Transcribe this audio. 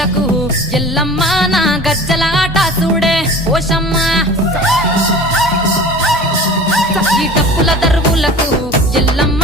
దరువులకు ఎల్లమ్మ నా గజ్జల ఆట చూడే ఓషమ్మ ఈ డప్పుల దరువులకు ఎల్లమ్మ